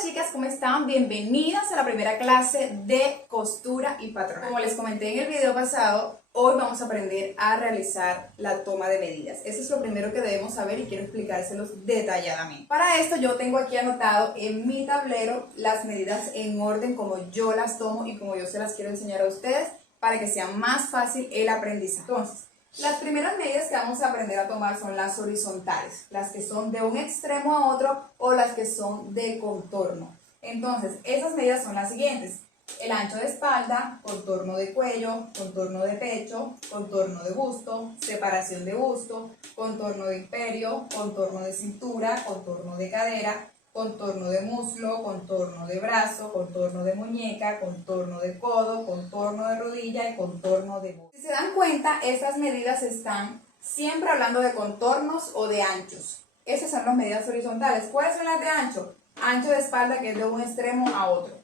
chicas, ¿cómo están? Bienvenidas a la primera clase de costura y patronaje. Como les comenté en el video pasado, hoy vamos a aprender a realizar la toma de medidas. Eso es lo primero que debemos saber y quiero explicárselos detalladamente. Para esto yo tengo aquí anotado en mi tablero las medidas en orden como yo las tomo y como yo se las quiero enseñar a ustedes para que sea más fácil el aprendizaje. Entonces, las primeras medidas que vamos a aprender a tomar son las horizontales, las que son de un extremo a otro o las que son de contorno. Entonces, esas medidas son las siguientes: el ancho de espalda, contorno de cuello, contorno de pecho, contorno de busto, separación de busto, contorno de imperio, contorno de cintura, contorno de cadera, contorno de muslo, contorno de brazo, contorno de muñeca, contorno de codo, contorno de rodilla y contorno de busto. Si se dan cuenta, estas medidas están siempre hablando de contornos o de anchos. Esas son las medidas horizontales. ¿Cuáles son las de ancho? Ancho de espalda, que es de un extremo a otro.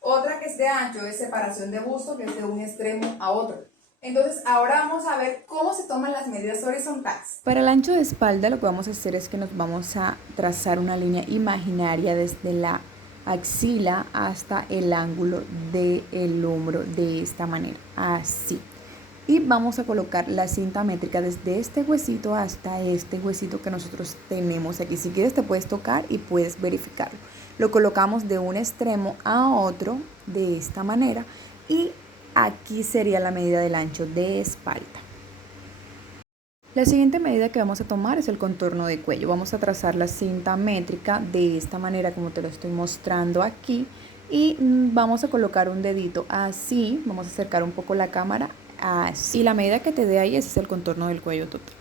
Otra que es de ancho es separación de busto, que es de un extremo a otro. Entonces, ahora vamos a ver cómo se toman las medidas horizontales. Para el ancho de espalda lo que vamos a hacer es que nos vamos a trazar una línea imaginaria desde la axila hasta el ángulo del hombro de esta manera, así. Y vamos a colocar la cinta métrica desde este huesito hasta este huesito que nosotros tenemos aquí. Si quieres te puedes tocar y puedes verificarlo. Lo colocamos de un extremo a otro de esta manera y aquí sería la medida del ancho de espalda. La siguiente medida que vamos a tomar es el contorno de cuello. Vamos a trazar la cinta métrica de esta manera como te lo estoy mostrando aquí y vamos a colocar un dedito así, vamos a acercar un poco la cámara así. Y la medida que te dé ahí, ese es el contorno del cuello total.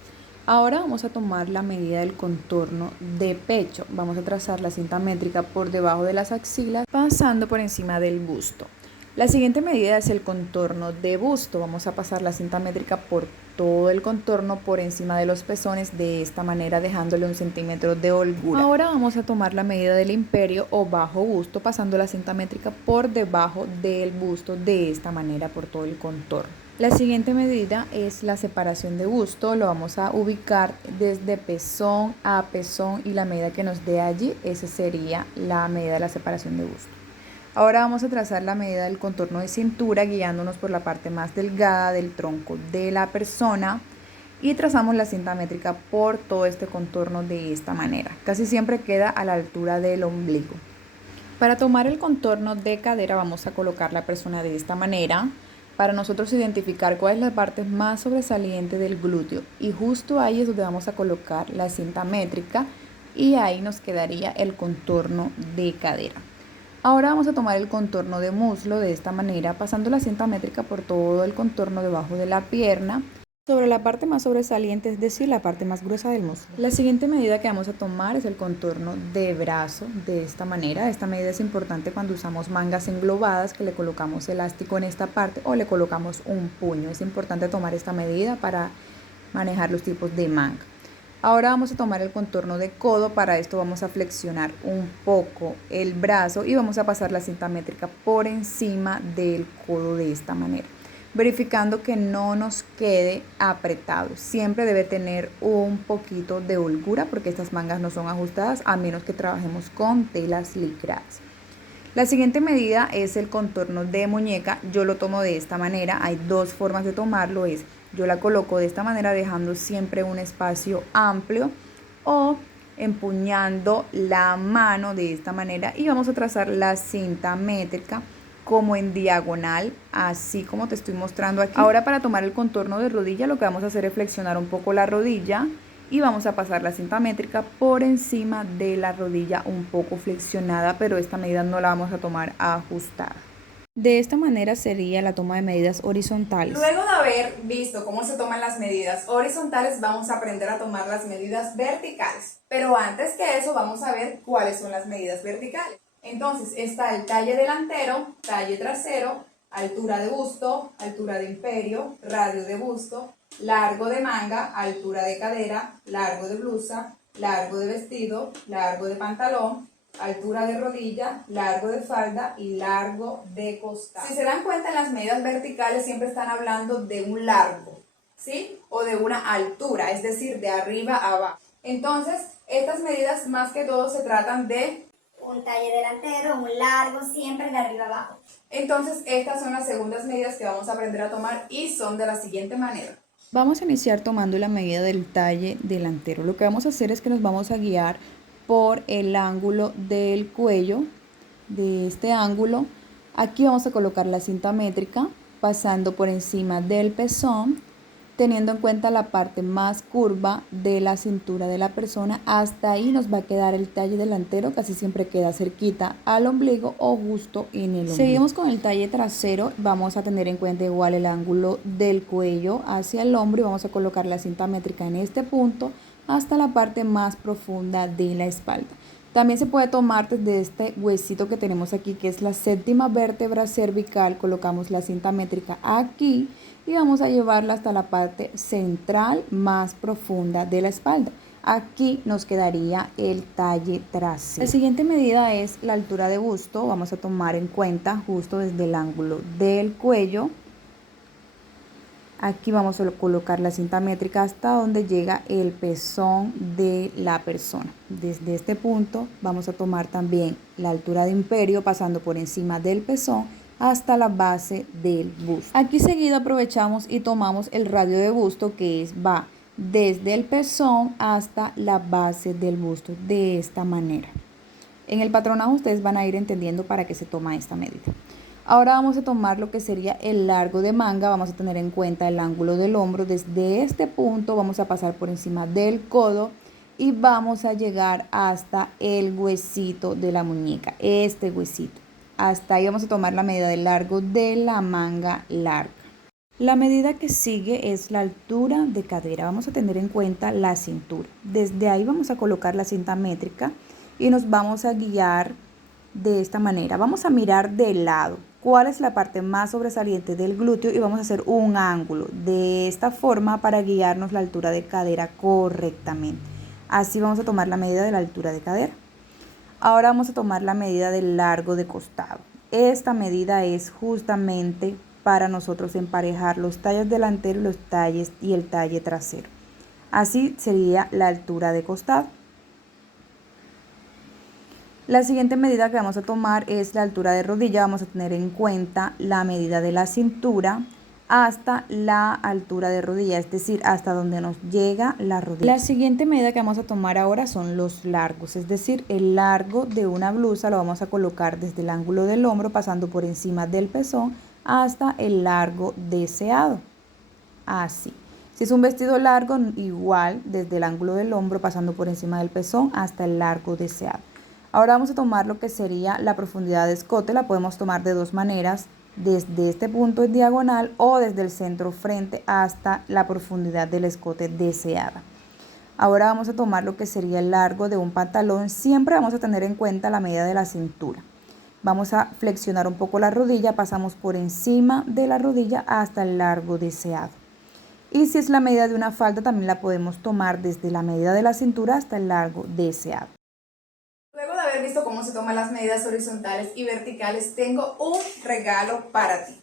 Ahora vamos a tomar la medida del contorno de pecho. Vamos a trazar la cinta métrica por debajo de las axilas, pasando por encima del busto. La siguiente medida es el contorno de busto. Vamos a pasar la cinta métrica por todo el contorno por encima de los pezones de esta manera, dejándole 1 centímetro de holgura. Ahora vamos a tomar la medida del imperio o bajo busto, pasando la cinta métrica por debajo del busto de esta manera por todo el contorno. La siguiente medida es la separación de busto. Lo vamos a ubicar desde pezón a pezón y la medida que nos dé allí, esa sería la medida de la separación de busto. Ahora vamos a trazar la medida del contorno de cintura guiándonos por la parte más delgada del tronco de la persona y trazamos la cinta métrica por todo este contorno de esta manera. Casi siempre queda a la altura del ombligo. Para tomar el contorno de cadera vamos a colocar la persona de esta manera para nosotros identificar cuál es la parte más sobresaliente del glúteo y justo ahí es donde vamos a colocar la cinta métrica y ahí nos quedaría el contorno de cadera. Ahora vamos a tomar el contorno de muslo de esta manera, pasando la cinta métrica por todo el contorno debajo de la pierna, sobre la parte más sobresaliente, es decir, la parte más gruesa del muslo. La siguiente medida que vamos a tomar es el contorno de brazo de esta manera. Esta medida es importante cuando usamos mangas englobadas, que le colocamos elástico en esta parte o le colocamos un puño. Es importante tomar esta medida para manejar los tipos de manga. Ahora vamos a tomar el contorno de codo. Para esto vamos a flexionar un poco el brazo y vamos a pasar la cinta métrica por encima del codo de esta manera, verificando que no nos quede apretado. Siempre debe tener un poquito de holgura porque estas mangas no son ajustadas a menos que trabajemos con telas licradas. La siguiente medida es el contorno de muñeca. Yo lo tomo de esta manera. Hay dos formas de tomarlo. Yo la coloco de esta manera dejando siempre un espacio amplio o empuñando la mano de esta manera y vamos a trazar la cinta métrica como en diagonal, así como te estoy mostrando aquí. Ahora para tomar el contorno de rodilla lo que vamos a hacer es flexionar un poco la rodilla y vamos a pasar la cinta métrica por encima de la rodilla un poco flexionada, pero esta medida no la vamos a tomar ajustada. De esta manera sería la toma de medidas horizontales. Luego de haber visto cómo se toman las medidas horizontales, vamos a aprender a tomar las medidas verticales. Pero antes que eso, vamos a ver cuáles son las medidas verticales. Entonces, está el talle delantero, talle trasero, altura de busto, altura de imperio, radio de busto, largo de manga, altura de cadera, largo de blusa, largo de vestido, largo de pantalón, altura de rodilla, largo de falda y largo de costado. Si se dan cuenta, en las medidas verticales siempre están hablando de un largo, ¿sí? O de una altura, es decir, de arriba a abajo. Entonces, estas medidas más que todo se tratan de un talle delantero, un largo, siempre de arriba abajo. Entonces, estas son las segundas medidas que vamos a aprender a tomar y son de la siguiente manera. Vamos a iniciar tomando la medida del talle delantero. Lo que vamos a hacer es que nos vamos a guiar por el ángulo del cuello, de este ángulo. Aquí vamos a colocar la cinta métrica pasando por encima del pezón, teniendo en cuenta la parte más curva de la cintura de la persona. Hasta ahí nos va a quedar el talle delantero, casi siempre queda cerquita al ombligo o justo en el ombligo. Seguimos con el talle trasero, vamos a tener en cuenta igual el ángulo del cuello hacia el hombro y vamos a colocar la cinta métrica en este punto hasta la parte más profunda de la espalda. También se puede tomar desde este huesito que tenemos aquí, que es la séptima vértebra cervical. Colocamos la cinta métrica aquí y vamos a llevarla hasta la parte central más profunda de la espalda. Aquí nos quedaría el talle trasero. La siguiente medida es la altura de busto. Vamos a tomar en cuenta justo desde el ángulo del cuello. Aquí vamos a colocar la cinta métrica hasta donde llega el pezón de la persona. Desde este punto vamos a tomar también la altura de imperio pasando por encima del pezón hasta la base del busto. Aquí seguido aprovechamos y tomamos el radio de busto, que va desde el pezón hasta la base del busto, de esta manera. En el patronaje ustedes van a ir entendiendo para qué se toma esta medida. Ahora vamos a tomar lo que sería el largo de manga. Vamos a tener en cuenta el ángulo del hombro. Desde este punto vamos a pasar por encima del codo y vamos a llegar hasta el huesito de la muñeca, este huesito. Hasta ahí vamos a tomar la medida del largo de la manga larga. La medida que sigue es la altura de cadera. Vamos a tener en cuenta la cintura. Desde ahí vamos a colocar la cinta métrica y nos vamos a guiar de esta manera. Vamos a mirar de lado cuál es la parte más sobresaliente del glúteo y vamos a hacer un ángulo de esta forma para guiarnos la altura de cadera correctamente. Así vamos a tomar la medida de la altura de cadera. Ahora vamos a tomar la medida del largo de costado. Esta medida es justamente para nosotros emparejar los talles delanteros y el talle trasero. Así sería la altura de costado. La siguiente medida que vamos a tomar es la altura de rodilla. Vamos a tener en cuenta la medida de la cintura hasta la altura de rodilla, es decir, hasta donde nos llega la rodilla. La siguiente medida que vamos a tomar ahora son los largos, es decir, el largo de una blusa lo vamos a colocar desde el ángulo del hombro, pasando por encima del pezón hasta el largo deseado. Así. Si es un vestido largo, igual desde el ángulo del hombro, pasando por encima del pezón hasta el largo deseado. Ahora vamos a tomar lo que sería la profundidad de escote. La podemos tomar de dos maneras, desde este punto en diagonal o desde el centro frente hasta la profundidad del escote deseada. Ahora vamos a tomar lo que sería el largo de un pantalón. Siempre vamos a tener en cuenta la medida de la cintura. Vamos a flexionar un poco la rodilla, pasamos por encima de la rodilla hasta el largo deseado. Y si es la medida de una falda, también la podemos tomar desde la medida de la cintura hasta el largo deseado. Luego de haber visto cómo se toman las medidas horizontales y verticales, tengo un regalo para ti.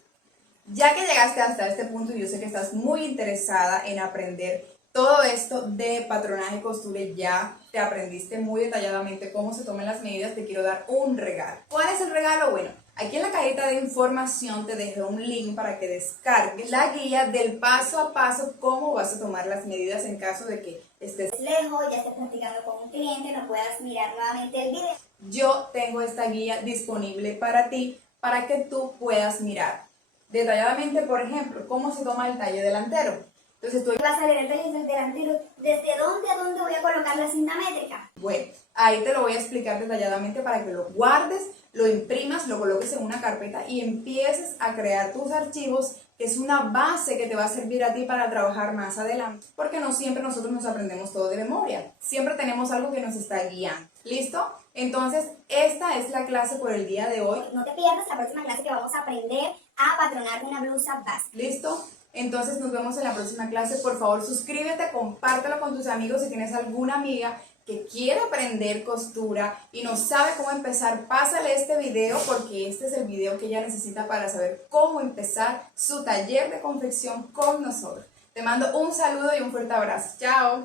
Ya que llegaste hasta este punto y yo sé que estás muy interesada en aprender todo esto de patronaje y costura, ya te aprendiste muy detalladamente cómo se toman las medidas, te quiero dar un regalo. ¿Cuál es el regalo? Bueno, aquí en la cajita de información te dejé un link para que descargues la guía del paso a paso cómo vas a tomar las medidas en caso de que estés lejos, ya estés practicando con un cliente, no puedas mirar nuevamente el video. Yo tengo esta guía disponible para ti, para que tú puedas mirar detalladamente, por ejemplo, cómo se toma el talle delantero. Entonces tú Va a salir el talle delantero, ¿desde dónde a dónde voy a colocar la cinta métrica? Bueno, ahí te lo voy a explicar detalladamente para que lo guardes, lo imprimas, lo coloques en una carpeta y empieces a crear tus archivos, que es una base que te va a servir a ti para trabajar más adelante, porque no siempre nosotros nos aprendemos todo de memoria, siempre tenemos algo que nos está guiando. ¿Listo? Entonces, esta es la clase por el día de hoy. No te pierdas la próxima clase que vamos a aprender a patronar una blusa básica. ¿Listo? Entonces nos vemos en la próxima clase. Por favor, suscríbete, compártelo con tus amigos. Si tienes alguna amiga que quiere aprender costura y no sabe cómo empezar, pásale este video, porque este es el video que ella necesita para saber cómo empezar su taller de confección con nosotros. Te mando un saludo y un fuerte abrazo. ¡Chao!